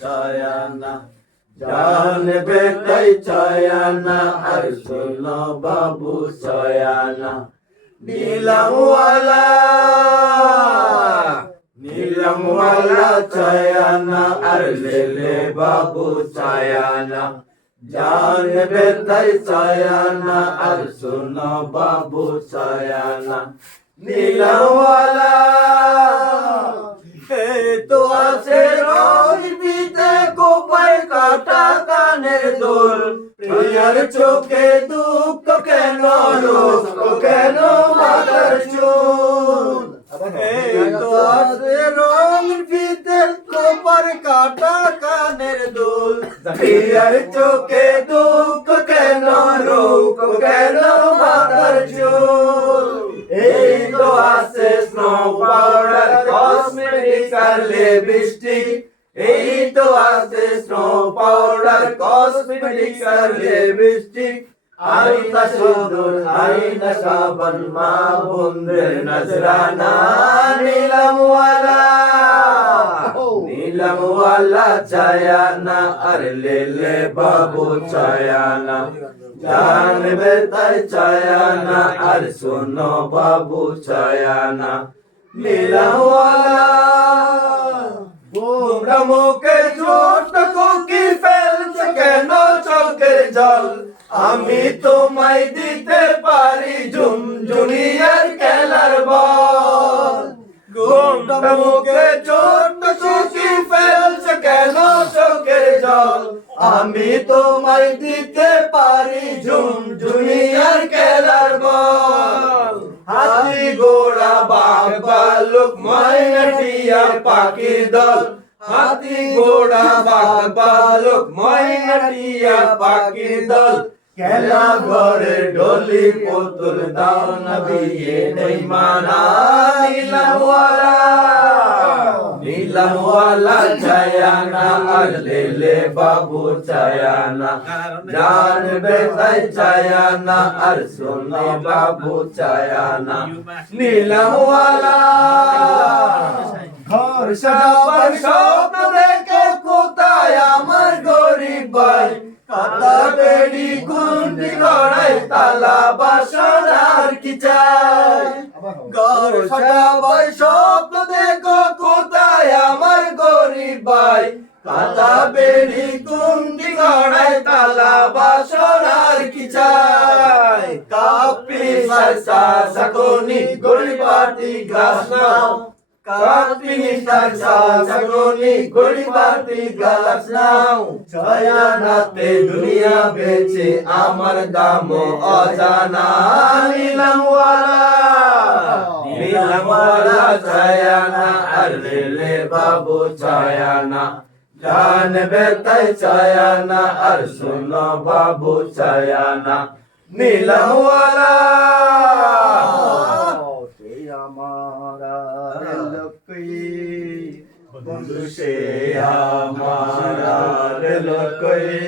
চায়ানা জানবে তাই চায়ানা আর শোনো বাবু চায়ানা নীলমওয়ালা নীলমওয়ালা চায়ানা আর লেলে বাবু চায়ানা জানবে তাই চায়ানা আর শোনো বাবু চায়ানা নীলমওয়ালা এই তো আছে রবিতে কোপায় কাটা কানের দোল প্রিয়ার চোখে দুঃখ কেন রোগ কেন মাথার চুল এই তো আছে রবিতে কোপায় কাটা কানের দোল প্রিয়ার চোখে দুঃখ কেন রোগ কেন মাথার চুল এই তো আছে স্নো পাউডার কসমেটিক্স আর লিপস্টিক এই তো আছে স্নো পাউডার কসমেটিক্স আর লিপস্টিক আইনা সুন্দর আইনা সাবান মা বোনদের নজরানা নীলমওয়ালা নীলমওয়ালা চায়ানা আর লেলে বাবু চায়ানা জানবে তাই চায়ানা আর শোনো বাবু চায়ানা নীলমওয়ালা তোমরা মুখে ছোট কোকি ফেলছো কেন চোখের জল আমি তোমায় দিতে পারি ঝুনঝুনিয়ার খেলার বল তোমরা মুখে ছোট কোকি ফেলছো কেন চোখের জল আমি তোমায় দিতে পারি ঝুনঝুনিয়ার খেলার বল হাতি ঘোড়া বাঘ ভালুক ময়না টিয়া পাখির দল হাতি ঘোড়া বাঘ ভালুক ময়না টিয়া পাখির দল খেলা ঘরে ডলি পুতুল দাও না বিয়ে নেই মানা নীলমওয়ালা নীলমওয়ালা চায়ানা আর লেলে বাবু চায়ানা জানবে তাই চায়ানা আর শোনো বাবু চায়ানা নীলমওয়ালা ঘর সাজাবার স্বপ্ন দেখে কোথায় আমার গরিব ভাই কাটা বেড়ি গুন্ডি গড়াই তালা বাসন আর কি চাই ঘর সাজাবার স্বপ্ন দেখো কোথায় আমার গরিব ভাই কাটা বেড়ি গুন্ডি গড়াই তালা বাসন আর কি চাই কাপি সারসা সাকনি গড়িবাটি গ্লাস নাও কাপিনি সারসা সাকনি গড়িবাটি গ্লাস নাও চায়ানাতে দুনিয়া বেচে আমার দাম অজানা নীলমওয়ালা নীলমওয়ালা চায়ানা আর লেলে বাবু চায়ানা জানবে তাই চায়ানা আর শোনো বাবু চায়ানা নীলমওয়ালা আমার লক্ষ্মী বন্ধু সে আমার লক্ষ্মী।